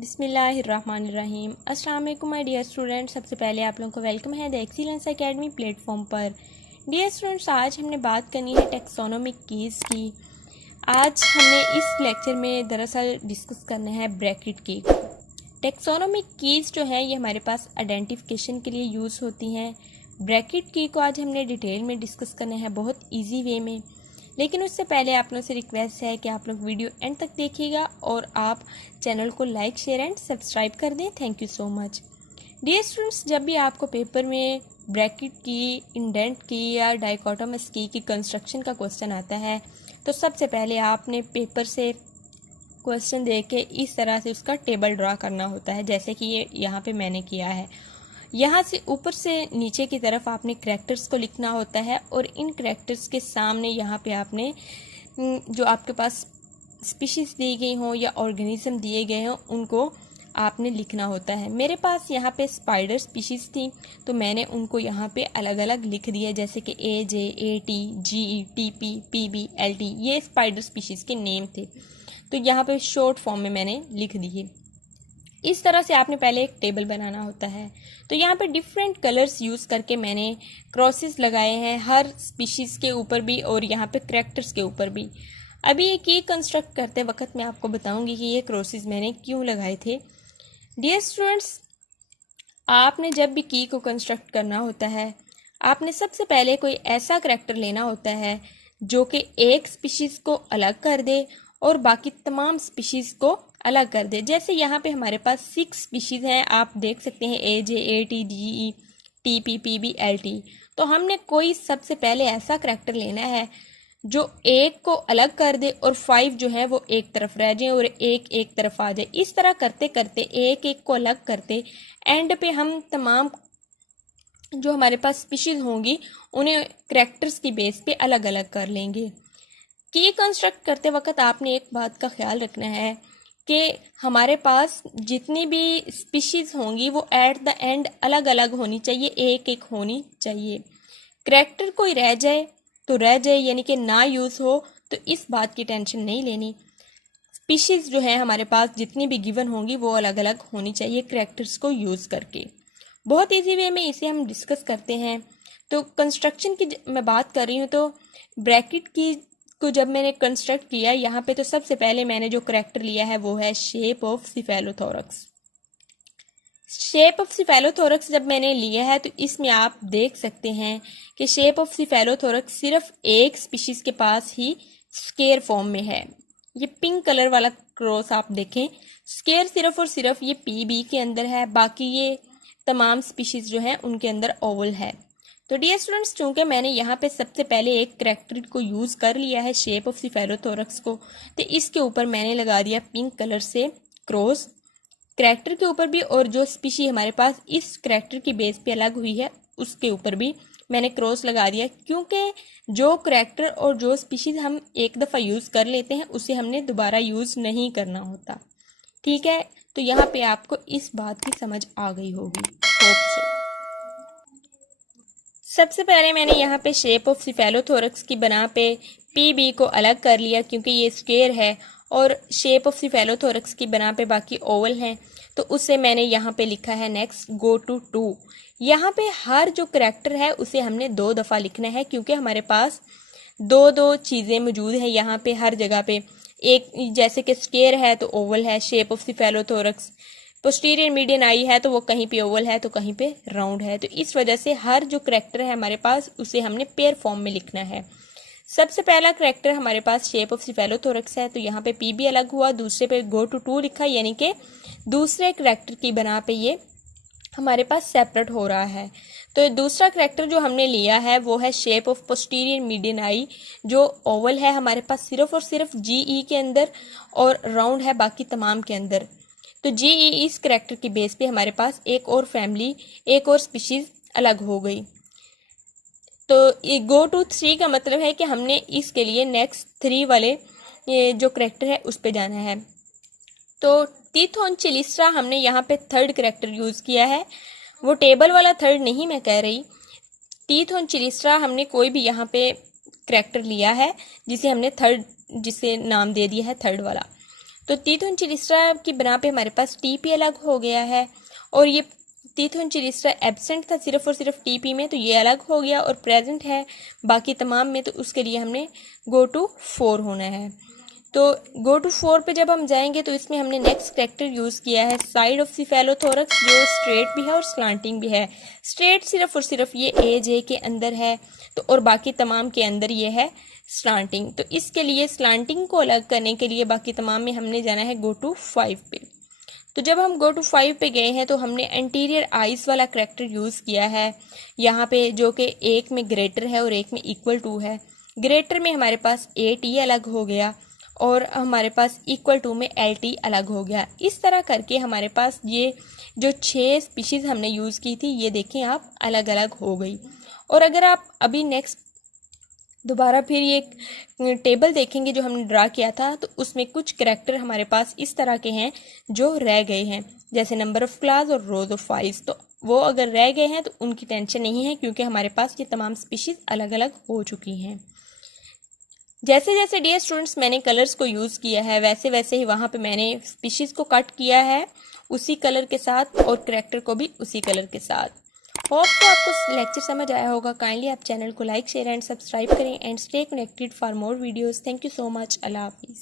बिस्मिल्लाहिर्रहमानिर्रहीम। अस्सलाम वालेकुम माय डियर स्टूडेंट्स। सबसे पहले आप लोगों को वेलकम है द एक्सीलेंस एकेडमी प्लेटफॉर्म पर। डियर स्टूडेंट्स, आज हमने बात करनी है टेक्सोनोमिक कीज़ की। आज हमने इस लेक्चर में दरअसल डिस्कस करना है ब्रैकेट की। टेक्सोनोमिक कीज़ जो है ये हमारे पास आइडेंटिफिकेशन के लिए यूज़ होती हैं। ब्रैकेट की को आज हमने डिटेल में डिस्कस करना है बहुत ईजी वे में, लेकिन उससे पहले आप लोगों से रिक्वेस्ट है कि आप लोग वीडियो एंड तक देखिएगा और आप चैनल को लाइक शेयर एंड सब्सक्राइब कर दें। Thank you so much. Dear students, जब भी आपको पेपर में ब्रैकेट की, इंडेंट की या डाइकोटोमस की कंस्ट्रक्शन का क्वेश्चन आता है तो सबसे पहले आपने पेपर से क्वेश्चन देख के इस तरह से उसका टेबल ड्रा करना होता है, जैसे कि ये यहाँ पे मैंने किया है। यहाँ से ऊपर से नीचे की तरफ आपने करैक्टर्स को लिखना होता है और इन करैक्टर्स के सामने यहाँ पे आपने जो आपके पास स्पीशीज़ दी गई हों या ऑर्गेनिज्म दिए गए हों उनको आपने लिखना होता है। मेरे पास यहाँ पे स्पाइडर स्पीशीज़ थी तो मैंने उनको यहाँ पे अलग अलग लिख दिया, जैसे कि AJ, AT, GE, TP, PB, LT, ये स्पाइडर स्पीशीज़ के नेम थे। तो यहाँ पे शॉर्ट फॉर्म में मैंने लिख दिए। इस तरह से आपने पहले एक टेबल बनाना होता है। तो यहाँ पे डिफरेंट कलर्स यूज़ करके मैंने क्रॉसेस लगाए हैं हर स्पीशीज़ के ऊपर भी और यहाँ पे करैक्टर्स के ऊपर भी। अभी ये की कंस्ट्रक्ट करते वक्त मैं आपको बताऊंगी कि ये क्रॉसेस मैंने क्यों लगाए थे। डियर स्टूडेंट्स, आपने जब भी की को कंस्ट्रक्ट करना होता है, आपने सबसे पहले कोई ऐसा करैक्टर लेना होता है जो कि एक स्पीशीज़ को अलग कर दे और बाकी तमाम स्पीशीज़ को अलग कर दे। जैसे यहाँ पे हमारे पास 6 स्पीशीज़ हैं, आप देख सकते हैं AJ, AT, GE, TP, PB, LT। तो हमने कोई सबसे पहले ऐसा करैक्टर लेना है जो एक को अलग कर दे और 5 जो है वो एक तरफ रह जाए और एक एक तरफ आ जाए। इस तरह करते करते एक एक को अलग करते एंड पे हम तमाम जो हमारे पास स्पीशीज़ होंगी उन्हें करैक्टर्स की बेस पे अलग अलग कर लेंगे। की कंस्ट्रक्ट करते वक्त आपने एक बात का ख्याल रखना है कि हमारे पास जितनी भी स्पीशीज़ होंगी वो एट द एंड अलग अलग होनी चाहिए, एक एक होनी चाहिए। करैक्टर कोई रह जाए तो रह जाए, यानी कि ना यूज़ हो तो इस बात की टेंशन नहीं लेनी। स्पीशीज़ जो है हमारे पास जितनी भी गिवन होंगी वो अलग अलग होनी चाहिए करैक्टर्स को यूज़ करके। बहुत ईजी वे में इसे हम डिस्कस करते हैं। तो कंस्ट्रक्शन की मैं बात कर रही हूँ तो ब्रैकेट की को जब मैंने कंस्ट्रक्ट किया यहाँ पे तो सबसे पहले मैंने जो करैक्टर लिया है वो है शेप ऑफ सिफेलोथोरक्स। शेप ऑफ सिफेलोथोरक्स जब मैंने लिया है तो इसमें आप देख सकते हैं कि शेप ऑफ सिफेलोथोरक्स सिर्फ एक स्पीशीज के पास ही स्केयर फॉर्म में है। ये पिंक कलर वाला क्रॉस आप देखें, स्केयर सिर्फ और सिर्फ ये PB के अंदर है, बाकी ये तमाम स्पीशीज जो है उनके अंदर ओवल है। तो डियर स्टूडेंट्स, चूंकि मैंने यहाँ पे सबसे पहले एक करैक्टर को यूज़ कर लिया है शेप ऑफ सिफेलोथोरक्स को, तो इसके ऊपर मैंने लगा दिया पिंक कलर से क्रॉस करैक्टर के ऊपर भी, और जो स्पीशी हमारे पास इस करैक्टर की बेस पे अलग हुई है उसके ऊपर भी मैंने क्रॉस लगा दिया, क्योंकि जो करैक्टर और जो स्पीशीज हम एक दफ़ा यूज़ कर लेते हैं उसे हमने दोबारा यूज़ नहीं करना होता। ठीक है, तो यहाँ पे आपको इस बात की समझ आ गई होगी, होप सो। सबसे पहले मैंने यहाँ पे शेप ऑफ सिफेलोथोरक्स की बना पे PB को अलग कर लिया क्योंकि ये स्क्वायर है और शेप ऑफ सिफेलोथोरक्स की बना पे बाकी ओवल हैं, तो उससे मैंने यहाँ पे लिखा है नेक्स्ट गो टू 2। यहाँ पे हर जो करैक्टर है उसे हमने 2 दफ़ा लिखना है क्योंकि हमारे पास दो दो चीज़ें मौजूद हैं यहाँ पे हर जगह पे। एक जैसे कि स्क्वायर है तो ओवल है, शेप ऑफ सिफेलोथोरक्स पोस्टीरियर मीडियन आई है तो वो कहीं पे ओवल है तो कहीं पे राउंड है। तो इस वजह से हर जो करैक्टर है हमारे पास उसे हमने पेयर फॉर्म में लिखना है। सबसे पहला करैक्टर हमारे पास शेप ऑफ सिफेलोथोरक्स है तो यहाँ पे PB अलग हुआ, दूसरे पे गो टू 2 लिखा, यानी कि दूसरे करैक्टर की बना पे ये हमारे पास सेपरेट हो रहा है। तो दूसरा करैक्टर जो हमने लिया है वो है शेप ऑफ पोस्टीरियर मीडियन आई, जो ओवल है हमारे पास सिर्फ और सिर्फ GE के अंदर और राउंड है बाकी तमाम के अंदर। तो GE इस करैक्टर की बेस पे हमारे पास एक और फैमिली, एक और स्पीशीज अलग हो गई। तो ये गो टू 3 का मतलब है कि हमने इसके लिए नेक्स्ट 3 वाले ये जो करैक्टर है उस पे जाना है। तो टीथोन चिलिस्ट्रा हमने यहाँ पे 3rd करैक्टर यूज़ किया है, वो टेबल वाला 3rd नहीं मैं कह रही। टीथोन चिलिस्ट्रा हमने कोई भी यहाँ पे करैक्टर लिया है जिसे हमने 3rd, जिसे नाम दे दिया है 3rd वाला। तो तीथोनचिलिस्ट्रा की बना पे हमारे पास टीपी अलग हो गया है, और ये तीथोनचिलिस्ट्रा एब्सेंट था सिर्फ और सिर्फ टीपी में, तो ये अलग हो गया और प्रेजेंट है बाकी तमाम में, तो उसके लिए हमने गो टू 4 होना है। तो गो टू 4 पे जब हम जाएंगे तो इसमें हमने नेक्स्ट कैरेक्टर यूज़ किया है साइड ऑफ सिफेलोथोरक्स, जो स्ट्रेट भी है और स्लांटिंग भी है। स्ट्रेट सिर्फ और सिर्फ ये ए के अंदर है, तो और बाकी तमाम के अंदर ये है स्लांटिंग। तो इसके लिए स्लांटिंग को अलग करने के लिए बाकी तमाम में हमने जाना है गो टू 5 पे। तो जब हम गो टू 5 पे गए हैं तो हमने एंटीरियर आइज वाला करैक्टर यूज़ किया है यहाँ पे, जो कि एक में ग्रेटर है और एक में इक्वल टू है। ग्रेटर में हमारे पास AT अलग हो गया और हमारे पास इक्वल टू में LT अलग हो गया। इस तरह करके हमारे पास ये जो 6 स्पीशीज़ हमने यूज़ की थी ये देखें आप अलग अलग हो गई। और अगर आप अभी नेक्स्ट दोबारा फिर ये टेबल देखेंगे जो हमने ड्रा किया था, तो उसमें कुछ करैक्टर हमारे पास इस तरह के हैं जो रह गए हैं, जैसे नंबर ऑफ क्लास और रोज ऑफ फाइल्स। तो वो अगर रह गए हैं तो उनकी टेंशन नहीं है, क्योंकि हमारे पास ये तमाम स्पीशीज़ अलग अलग हो चुकी हैं। जैसे जैसे डियर स्टूडेंट्स मैंने कलर्स को यूज़ किया है वैसे वैसे ही वहाँ पे मैंने स्पीशीज़ को कट किया है उसी कलर के साथ और करैक्टर को भी उसी कलर के साथ। होप तो आपको लेक्चर समझ आया होगा। काइंडली आप चैनल को लाइक शेयर एंड सब्सक्राइब करें and stay connected for more videos. Thank you so much. अल्लाह हाफिज़।